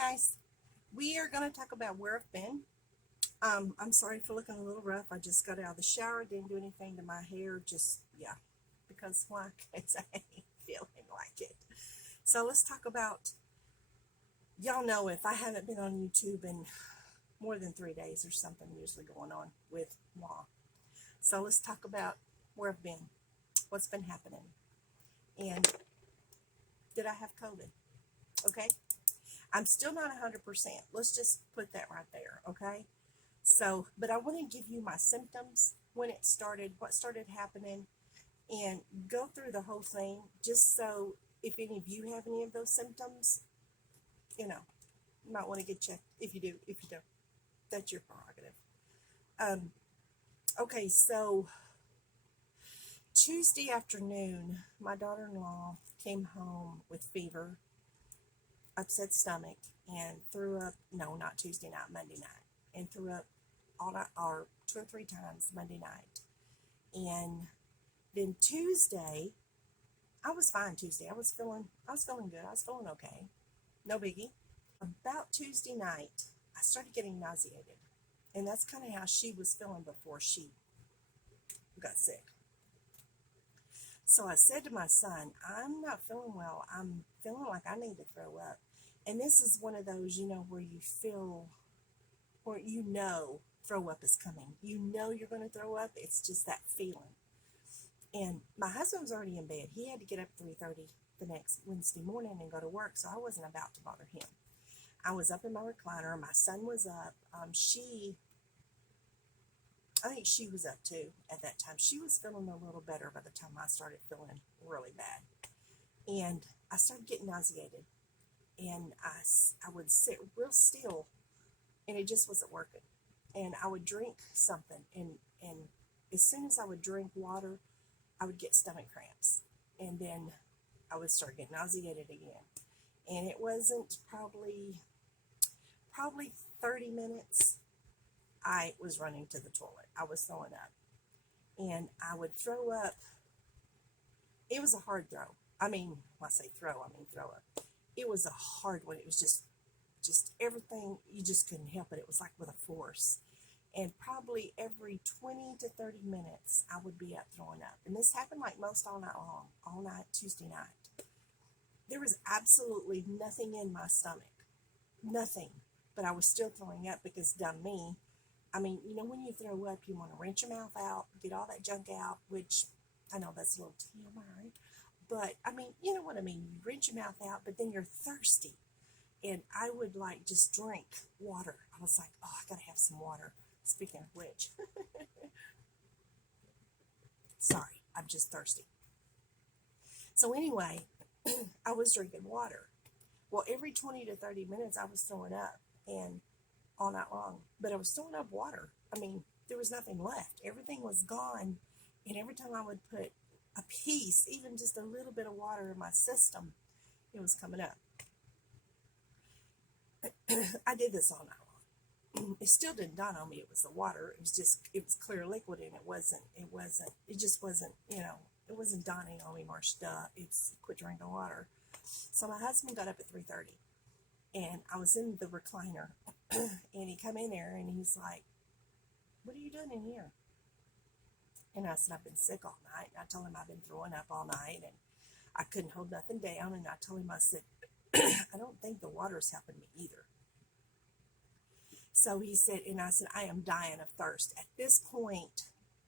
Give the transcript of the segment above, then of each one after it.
guys, we are going to talk about where I've been. I'm sorry for looking a little rough. I just got out of the shower, didn't do anything to my hair, just, yeah, because why? Because I ain't feeling like it. So let's talk about, y'all know if I haven't been on YouTube in more than 3 days, there's something usually going on with moi. So let's talk about where I've been, what's been happening, and did I have COVID? Okay. I'm still not 100%. Let's just put that right there, okay? So, but I want to give you my symptoms, when it started, what started happening, and go through the whole thing just so if any of you have any of those symptoms, you know, you might want to get checked if you do, if you don't. That's your prerogative. Um, okay, so Tuesday afternoon, my daughter-in-law came home with fever, upset stomach, and threw up. No, not Tuesday night, Monday night, and threw up all night, or 2 or 3 times Monday night. And then Tuesday, I was fine. Tuesday, I was feeling good. I was feeling okay, no biggie. About Tuesday night, I started getting nauseated, and that's kind of how she was feeling before she got sick. So I said to my son, I'm not feeling well. I'm feeling like I need to throw up. And this is one of those, where you feel, or throw up is coming. You know you're going to throw up. It's just that feeling. And my husband was already in bed. He had to get up at 3:30 the next Wednesday morning and go to work, so I wasn't about to bother him. I was up in my recliner. My son was up. I think she was up too at that time. She was feeling a little better by the time I started feeling really bad. And I started getting nauseated. And I would sit real still, and it just wasn't working. And I would drink something, and as soon as I would drink water, I would get stomach cramps. And then I would start getting nauseated again. And it wasn't probably 30 minutes, I was running to the toilet. I was throwing up. And I would throw up. It was a hard throw. I mean, when I say throw, I mean throw up. It was a hard one. It was just everything. You just couldn't help it. It was like with a force. And probably every 20 to 30 minutes, I would be up throwing up. And this happened like most all night long, all night, Tuesday night. There was absolutely nothing in my stomach. Nothing. But I was still throwing up because dumb me. I mean, when you throw up, you want to rinse your mouth out, get all that junk out, which I know that's a little TMI. But, I mean, you know what I mean. You rinse your mouth out, but then you're thirsty. And I would, just drink water. I was like, oh, I got to have some water. Speaking of which. Sorry, I'm just thirsty. So, anyway, I was drinking water. Well, every 20 to 30 minutes, I was throwing up, and all night long. But I was throwing up water. I mean, there was nothing left. Everything was gone. And every time I would put a piece, even just a little bit of water in my system, it was coming up. I did this all night long. It still didn't dawn on me it was the water. It was clear liquid, and it just wasn't, it wasn't dawning on me, Marsh, it's quit drinking water. So my husband got up at 3:30, and I was in the recliner, and he come in there, and he's like, what are you doing in here? And I said, I've been sick all night. And I told him I've been throwing up all night, and I couldn't hold nothing down. And I told him, I said, I don't think the water's helping me either. So he said, and I said, I am dying of thirst. At this point,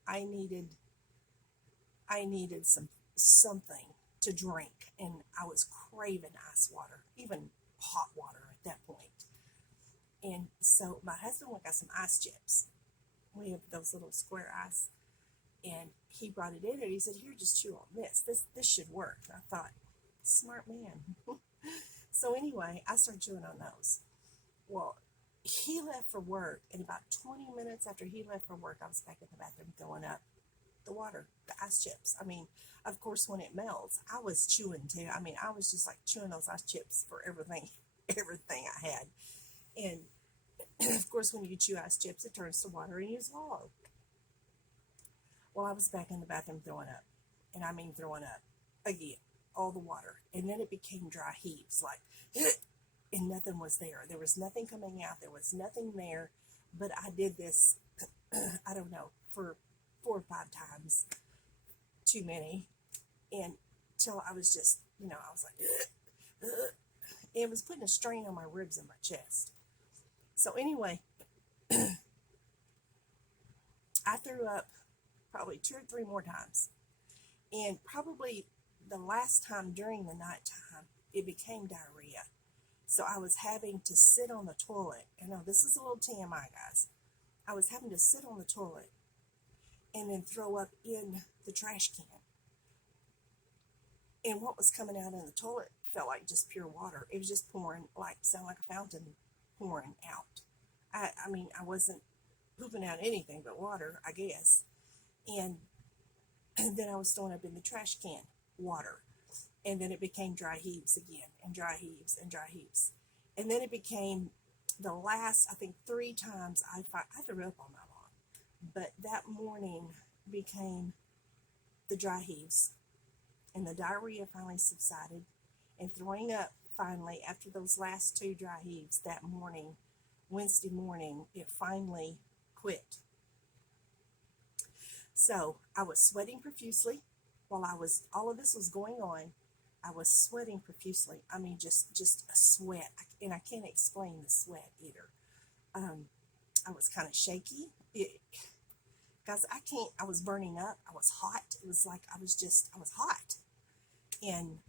I needed something to drink, and I was craving ice water, even hot water at that point. And so my husband went and got some ice chips. We have those little square ice, and he brought it in, and he said, here, just chew on this. This should work. And I thought, smart man. So anyway, I started chewing on those. Well, he left for work, and about 20 minutes after he left for work, I was back in the bathroom throwing up the water, the ice chips. I mean, of course, when it melts, I was chewing too. I mean, I was just like chewing those ice chips for everything I had. And of course, when you chew ice chips, it turns to water and you swallow. Well, I was back in the bathroom throwing up, and I mean throwing up again, all the water. And then it became dry heaves, like, and nothing was there. There was nothing coming out. There was nothing there. But I did this, I don't know, for 4 or 5 times, too many. And till I was just, I was like, it was putting a strain on my ribs and my chest. So anyway, I threw up probably 2 or 3 more times. And probably the last time during the nighttime, it became diarrhea. So I was having to sit on the toilet. I know this is a little TMI, guys. I was having to sit on the toilet and then throw up in the trash can. And what was coming out in the toilet felt like just pure water. It was just pouring, sound like a fountain pouring out. I mean, I wasn't pooping out anything but water, I guess. And then I was throwing up in the trash can water. And then it became dry heaves again, and dry heaves, and dry heaves. And then it became the last, I think, 3 times I threw up all night long. But that morning became the dry heaves. And the diarrhea finally subsided. And throwing up finally, after those last 2 dry heaves that morning, Wednesday morning, it finally quit. So I was sweating profusely while all of this was going on. I was sweating profusely. I mean, just a sweat. And I can't explain the sweat either. I was kind of shaky. Guys, I was burning up. I was hot. It was like I was hot. And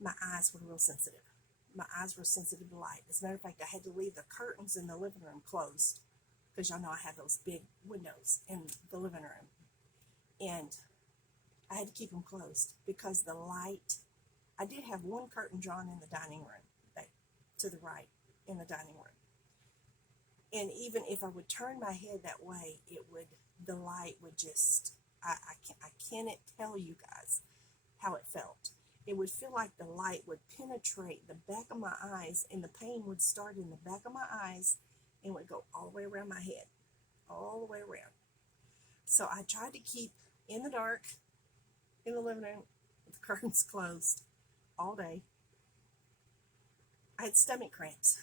my eyes were real sensitive. My eyes were sensitive to light. As a matter of fact, I had to leave the curtains in the living room closed because y'all know I have those big windows in the living room. And I had to keep them closed because the light, I did have one curtain drawn in the dining room, to the right in the dining room. And even if I would turn my head that way, the light would just, I cannot tell you guys how it felt. It would feel like the light would penetrate the back of my eyes, and the pain would start in the back of my eyes and would go all the way around my head, all the way around. So I tried to keep in the dark, in the living room, with the curtains closed all day. I had stomach cramps.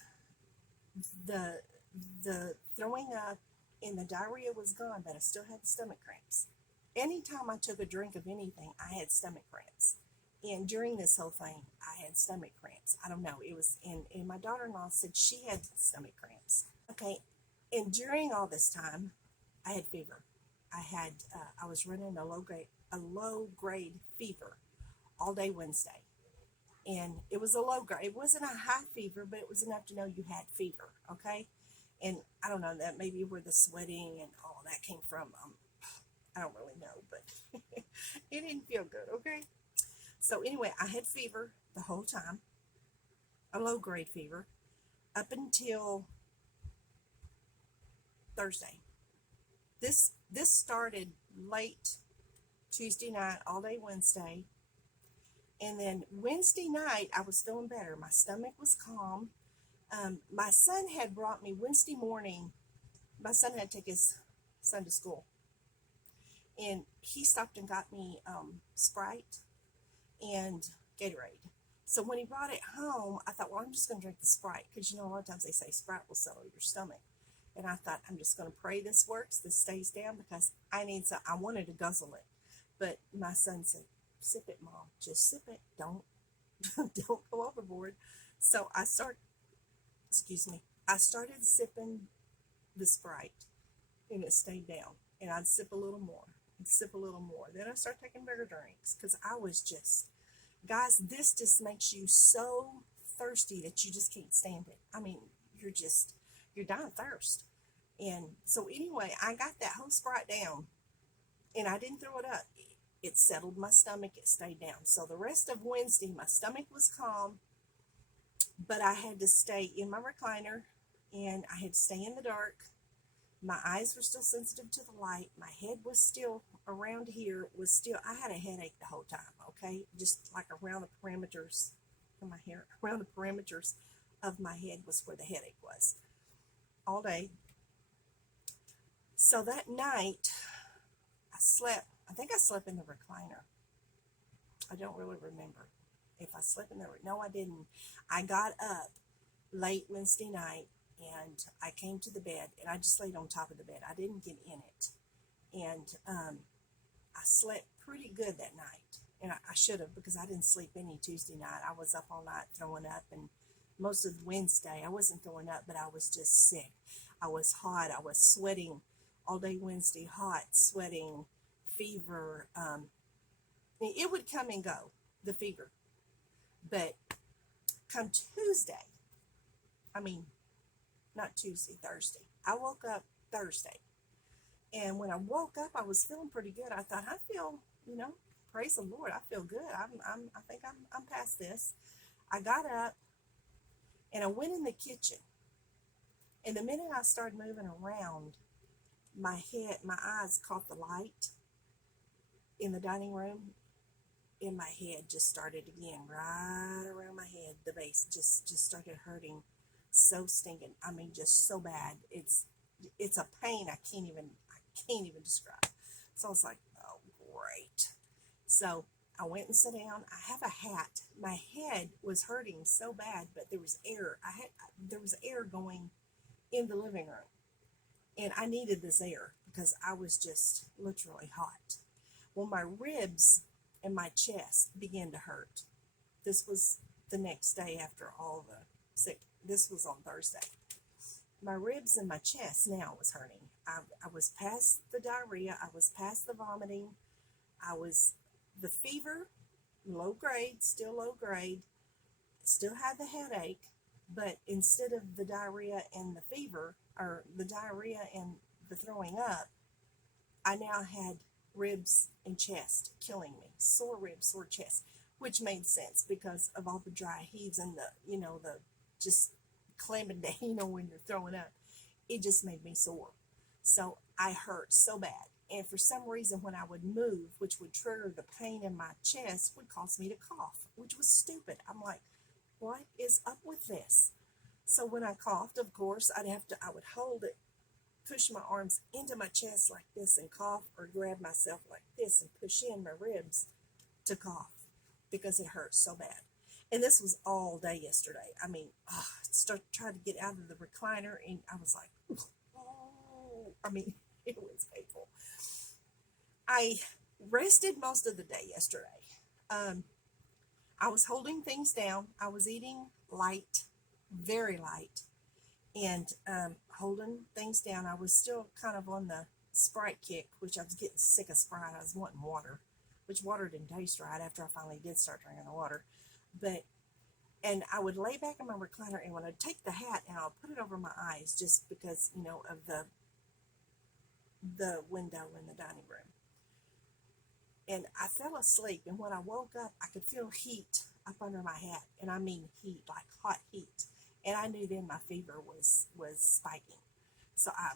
The throwing up and the diarrhea was gone, but I still had the stomach cramps. Anytime I took a drink of anything, I had stomach cramps. And during this whole thing, I had stomach cramps. I don't know. It was, and my daughter-in-law said she had stomach cramps. Okay. And during all this time, I had fever. I was running a low grade fever all day Wednesday. And it was a low grade. It wasn't a high fever, but it was enough to know you had fever. Okay. And I don't know, that maybe where the sweating and all that came from. I don't really know, but it didn't feel good. Okay. So anyway, I had fever the whole time, a low grade fever, up until Thursday. This started late Tuesday night, all day Wednesday. And then Wednesday night, I was feeling better. My stomach was calm. My son had brought me Wednesday morning. My son had to take his son to school. And he stopped and got me Sprite and Gatorade. So when he brought it home, I thought, well, I'm just going to drink the Sprite. Because, a lot of times they say Sprite will settle your stomach. And I thought, I'm just going to pray this works, this stays down, because I wanted to guzzle it. But my son said, sip it, Mom. Just sip it. Don't go overboard. So I started sipping the Sprite, and it stayed down. And I'd sip a little more, and sip a little more. Then I started taking bigger drinks, because I was just, guys, this just makes you so thirsty that you just can't stand it. I mean, you're dying of thirst. And so anyway, I got that whole Sprite down, and I didn't throw it up. It settled my stomach. It stayed down. So the rest of Wednesday, my stomach was calm, but I had to stay in my recliner, and I had to stay in the dark. My eyes were still sensitive to the light. My head was still around here. I had a headache the whole time, okay? Just like around the perimeters of my hair, around the perimeters of my head was where the headache was all day. So that night, I think I slept in the recliner. I don't really remember. if I slept in the room. No, I didn't. I got up late Wednesday night and I came to the bed and I just laid on top of the bed. I didn't get in it. And I slept pretty good that night. And I should have, because I didn't sleep any Tuesday night. I was up all night throwing up, and most of Wednesday I wasn't throwing up, but I was just sick. I was hot. I was sweating all day Wednesday, hot, sweating, fever. It would come and go, the fever. But come Tuesday, not Tuesday, Thursday. I woke up Thursday. And when I woke up, I was feeling pretty good. I thought, I feel, praise the Lord, I feel good. I think I'm past this. I got up and I went in the kitchen. And the minute I started moving around, my eyes caught the light in the dining room, and my head just started again, right around my head. The base just started hurting so stinking. Just so bad. It's a pain I can't even describe. So I was like, oh, great. So I went and sat down. I have a hat. My head was hurting so bad, but there was air. There was air going in the living room, and I needed this air because I was just literally hot. Well, my ribs and my chest began to hurt. This was the next day after all the sick. This was on Thursday. My ribs and my chest now was hurting. I was past the diarrhea. I was past the vomiting. The fever, low grade, still low grade, still had the headache, but instead of the diarrhea and the fever, or the diarrhea and the throwing up, I now had ribs and chest killing me. Sore ribs, sore chest, which made sense because of all the dry heaves and the just clamming down, when you're throwing up. It just made me sore. So I hurt so bad. And for some reason, when I would move, which would trigger the pain in my chest, would cause me to cough, which was stupid. I'm like, what is up with this? So when I coughed, of course, I would hold it, push my arms into my chest like this and cough, or grab myself like this and push in my ribs to cough because it hurt so bad. And this was all day yesterday. I tried to get out of the recliner and I was like, oh, it was painful. I rested most of the day yesterday. I was holding things down. I was eating light, very light, and holding things down. I was still kind of on the Sprite kick, which I was getting sick of Sprite. I was wanting water, which water didn't taste right after I finally did start drinking the water. And I would lay back in my recliner, and when I'd take the hat and I'll put it over my eyes, just because, of the window in the dining room. And I fell asleep, and when I woke up, I could feel heat up under my hat, and I mean heat, like hot heat. And I knew then my fever was spiking. So I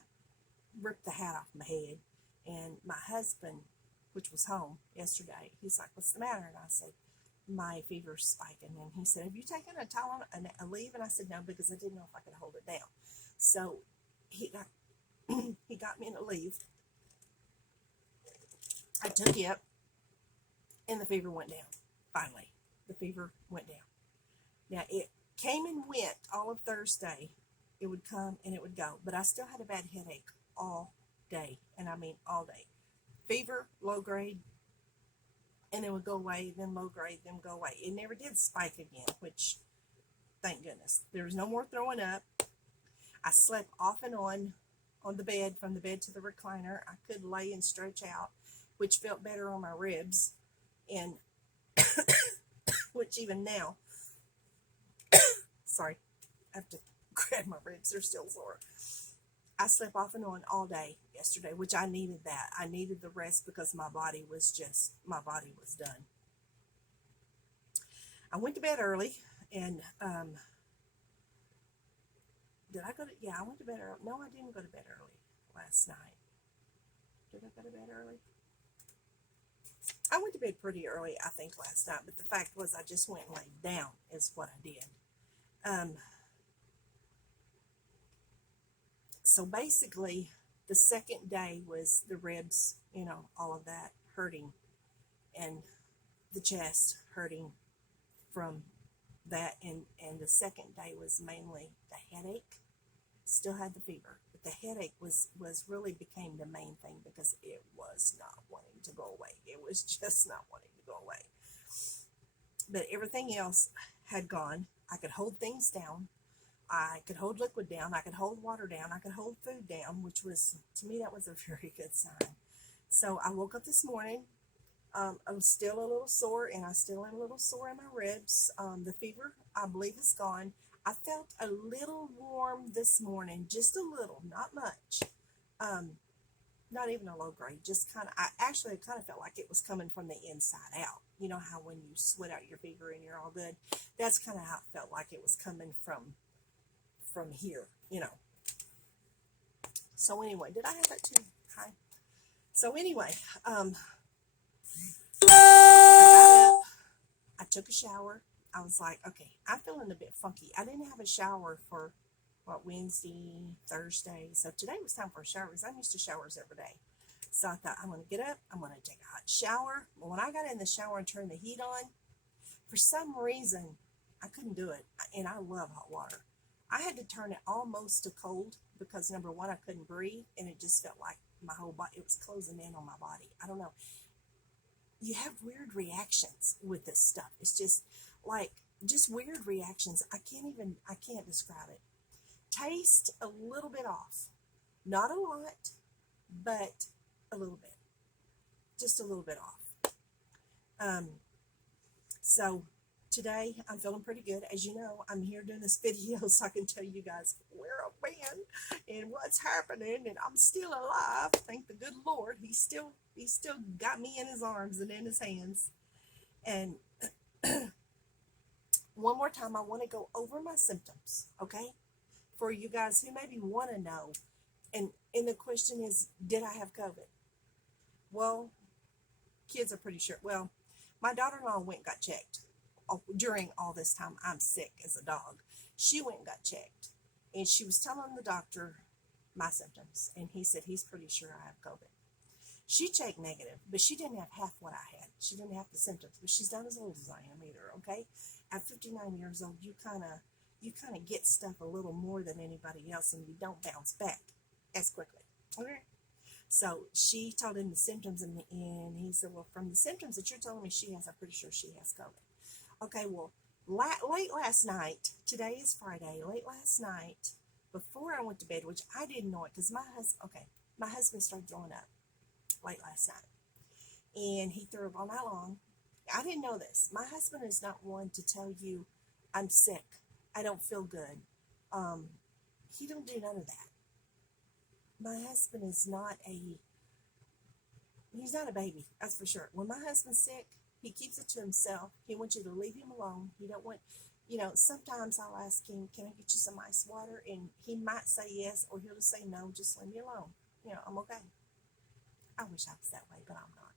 ripped the hat off my head, and my husband, which was home yesterday, he's like, what's the matter? And I said, my fever's spiking. And he said, have you taken a Tylenol, a leave? And I said, no, because I didn't know if I could hold it down. So he got me in a leave. I took it, and the fever went down. Finally, the fever went down. Now, it came and went all of Thursday. It would come and it would go. But I still had a bad headache all day. And I mean all day. Fever, low grade, and then would go away, then low grade, then go away. It never did spike again, which, thank goodness. There was no more throwing up. I slept off and on the bed, from the bed to the recliner. I could lay and stretch out, which felt better on my ribs. And which even now, sorry, I have to grab my ribs, they're still sore. I slept off and on all day yesterday, which I needed that. I needed the rest because my body was done. I went to bed early, and I went to bed early. No, I didn't go to bed early last night. Did I go to bed early? I went to bed pretty early, I think, last night, but the fact was I just went and laid down is what I did. So basically, the second day was the ribs, all of that hurting, and the chest hurting, from that, and the second day was mainly the headache. Still had the fever, but the headache was really became the main thing because it was not wanting to go away. It was just not wanting to go away. But everything else had gone. I could hold things down. I could hold liquid down. I could hold water down. I could hold food down, which was, to me, that was a very good sign. So I woke up this morning. I was still a little sore, and I still am a little sore in my ribs. The fever, I believe, is gone. I felt a little warm this morning, just a little, not much. Not even a low grade, just kind of, I actually kind of felt like it was coming from the inside out. You know how when you sweat out your fever and you're all good? That's kind of how it felt like it was coming from here, you know. So anyway, did I have that too high? So anyway, I got up, I took a shower. I was like, okay, I'm feeling a bit funky. I didn't have a shower for, Wednesday, Thursday. So today was time for a shower because I'm used to showers every day. So I thought, I'm going to get up, I'm going to take a hot shower. Well, when I got in the shower and turned the heat on, for some reason, I couldn't do it. And I love hot water. I had to turn it almost to cold because, number one, I couldn't breathe, and it just felt like my whole body, it was closing in on my body. I don't know. You have weird reactions with this stuff. It's just like, just weird reactions. I can't describe it. Taste a little bit off. Not a lot, but a little bit. Just a little bit off. So today I'm feeling pretty good. As you know, I'm here doing this video so I can tell you guys where I've been and what's happening, and I'm still alive. Thank the good Lord. He still got me in his arms and in his hands. And one more time, I want to go over my symptoms, okay? For you guys who maybe want to know. And the question is, did I have COVID? Well, kids are pretty sure. Well, my daughter-in-law went and got checked. During all this time, I'm sick as a dog. She went and got checked. And she was telling the doctor my symptoms. And he said he's pretty sure I have COVID. She checked negative, but she didn't have half what I had. She didn't have the symptoms. But she's not as old as I am either, okay? At 59 years old, you kind of get stuff a little more than anybody else, and you don't bounce back as quickly. Okay? So she told him the symptoms, and he said, well, from the symptoms that you're telling me she has, I'm pretty sure she has COVID. Okay, well, late last night, today is Friday, late last night, before I went to bed, which I didn't know it, because my husband started throwing up late last night, and he threw up all night long. I didn't know this. My husband is not one to tell you, I'm sick, I don't feel good. He don't do none of that. My husband is he's not a baby, that's for sure. When my husband's sick, he keeps it to himself. He wants you to leave him alone. He don't want, sometimes I'll ask him, can I get you some ice water? And he might say yes, or he'll just say no, just leave me alone. I'm okay. I wish I was that way, but I'm not.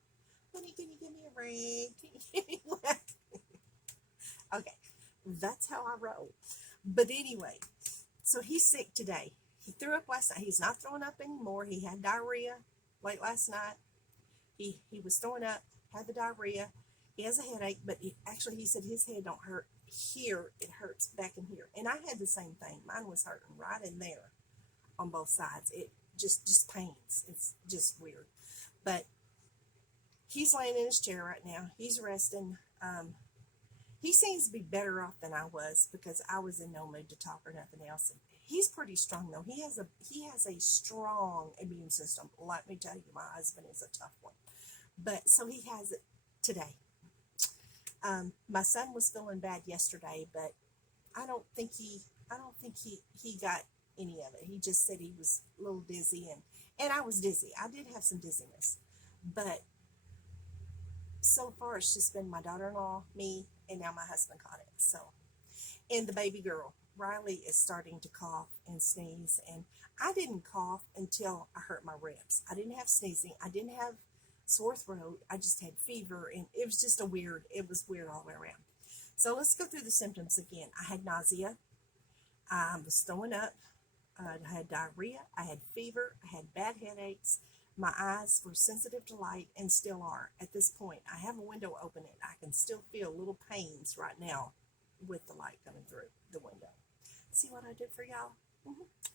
Honey, can you give me a break? Can you give me what? Okay, that's how I roll. But anyway, so he's sick today. He threw up last night. He's not throwing up anymore. He had diarrhea late last night. He was throwing up, had the diarrhea. He has a headache, but he said his head don't hurt here. It hurts back in here. And I had the same thing. Mine was hurting right in there on both sides. It just pains. It's just weird. But he's laying in his chair right now. He's resting. He seems to be better off than I was because I was in no mood to talk or nothing else. He's pretty strong though. He has a strong immune system. Let me tell you, my husband is a tough one. But so he has it today. My son was feeling bad yesterday, but I don't think he got any of it. He just said he was a little dizzy, and I was dizzy. I did have some dizziness, but so far it's just been my daughter-in-law, me, and now my husband caught it. So, and the baby girl, Riley, is starting to cough and sneeze, and I didn't cough until I hurt my ribs. I didn't have sneezing. I didn't have sore throat. I just had fever, and it was just it was weird all the way around. So let's go through the symptoms again. I had nausea. I was throwing up. I had diarrhea. I had fever. I had bad headaches. My eyes were sensitive to light and still are at this point. I have a window open and I can still feel little pains right now with the light coming through the window. See what I did for y'all?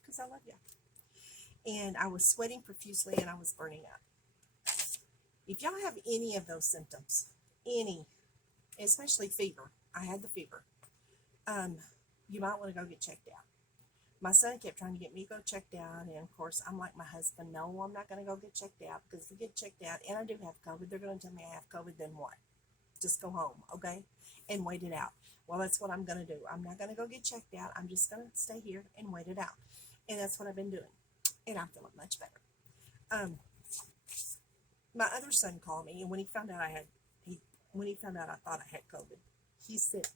Because I love y'all. And I was sweating profusely and I was burning up. If y'all have any of those symptoms, any, especially fever, I had the fever, you might want to go get checked out. My son kept trying to get me to go checked out, and of course I'm like my husband, no, I'm not going to go get checked out, because if we get checked out and I do have COVID, they're going to tell me I have COVID, then what? Just go home, okay, and wait it out. Well, that's what I'm going to do. I'm not going to go get checked out. I'm just going to stay here and wait it out, and that's what I've been doing, and I'm feeling much better. My other son called me, and when he found out I thought I had COVID, he said,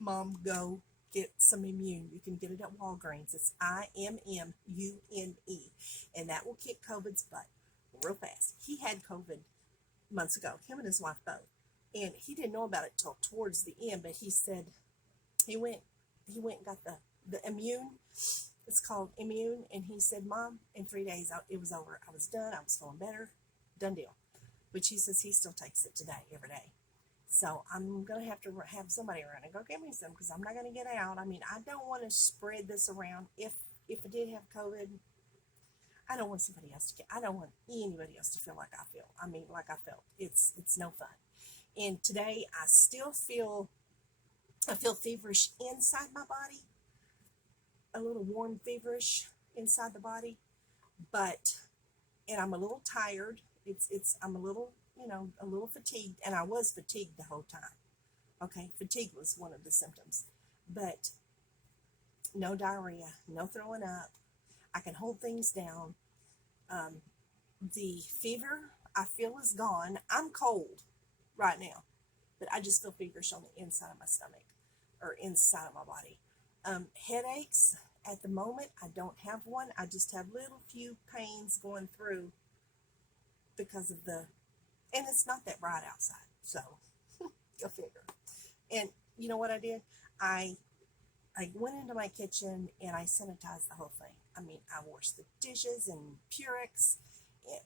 Mom, go get some Immune. You can get it at Walgreens. It's IMMUNE, and that will kick COVID's butt real fast. He had COVID months ago, him and his wife both, and he didn't know about it till towards the end, but he said he went and got the Immune. It's called Immune, and he said, Mom, in 3 days it was over. I was done. I was feeling better. Done deal. Which he says he still takes it today, every day. So I'm going to have somebody around and go get me some, because I'm not going to get out. I mean, I don't want to spread this around. If I did have COVID, I don't want somebody else to get, I don't want anybody else to feel like I feel. I mean, like I felt. It's no fun. And today I feel feverish inside my body, a little warm feverish inside the body, and I'm a little tired. I'm a little, a little fatigued, and I was fatigued the whole time. Okay, fatigue was one of the symptoms, but no diarrhea, no throwing up. I can hold things down. The fever I feel is gone. I'm cold right now, but I just feel feverish on the inside of my stomach or inside of my body. Headaches, at the moment, I don't have one. I just have little few pains going through because of and it's not that bright outside, so go figure. And you know what I did? I went into my kitchen and I sanitized the whole thing. I mean, I washed the dishes in Purex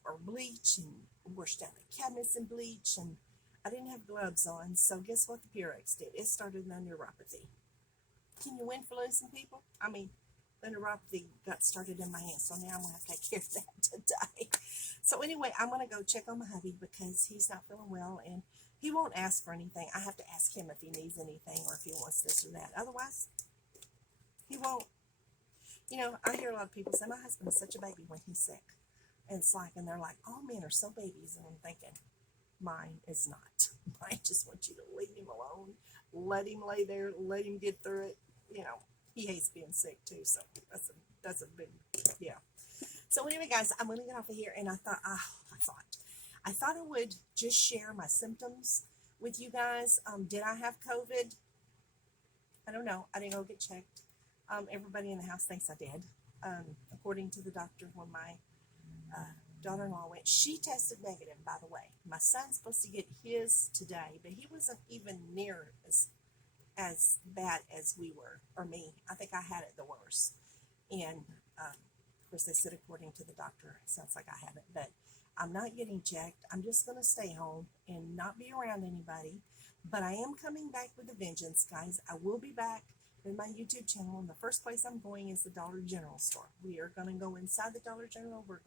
or bleach, and washed down the cabinets in bleach, and I didn't have gloves on, so guess what the Purex did? It started an neuropathy. Can you win for losing, people? I mean, the neuropathy got started in my hand, so now I'm going to take care of that today. So anyway, I'm going to go check on my hubby because he's not feeling well, and he won't ask for anything. I have to ask him if he needs anything or if he wants this or that. Otherwise, he won't. I hear a lot of people say, my husband is such a baby when he's sick. And they're like, all men are so babies. And I'm thinking, mine is not. I just want you to leave him alone. Let him lay there. Let him get through it. He hates being sick too. So that's a big, yeah. So anyway, guys, I'm going to get off of here. And I thought I would just share my symptoms with you guys. Did I have COVID? I don't know. I didn't go get checked. Everybody in the house thinks I did. According to the doctor, when my daughter-in-law went, she tested negative, by the way. My son's supposed to get his today, but he wasn't even near as bad as we were, or me. I think I had it the worst. And of course, they said according to the doctor, it sounds like I have it, but I'm not getting checked. I'm just going to stay home and not be around anybody. But I am coming back with a vengeance, guys. I will be back with my YouTube channel, and the first place I'm going is the Dollar General store. We are going to go inside the Dollar General. We're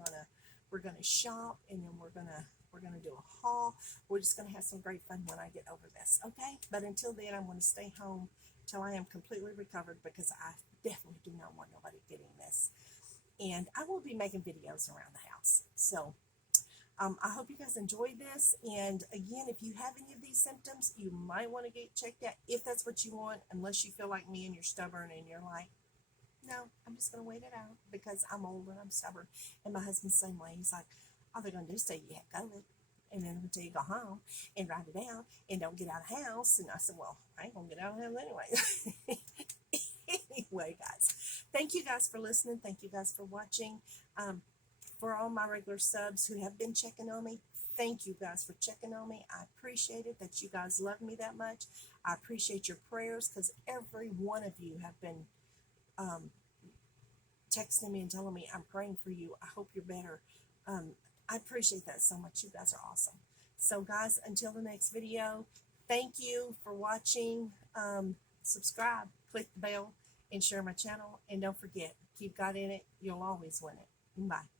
gonna shop, and then we're gonna do a haul. We're just gonna have some great fun when I get over this, okay? But until then, I'm gonna stay home till I am completely recovered, because I definitely do not want nobody getting this. And I will be making videos around the house. So I hope you guys enjoyed this. And again, if you have any of these symptoms, you might want to get checked out if that's what you want, unless you feel like me and you're stubborn and you're like, no, I'm just going to wait it out because I'm old and I'm stubborn. And my husband's the same way. He's like, all they're going to do is say you have COVID, and then until you go home and write it out and don't get out of the house. And I said, well, I ain't going to get out of the house anyway. Anyway, guys, thank you guys for listening. Thank you guys for watching. For all my regular subs who have been checking on me, thank you guys for checking on me. I appreciate it that you guys love me that much. I appreciate your prayers, because every one of you have been texting me and telling me I'm praying for you. I hope you're better. I appreciate that so much. You guys are awesome. So, guys, until the next video, thank you for watching. Subscribe, click the bell, and share my channel. And don't forget, keep God in it. You'll always win it. Bye.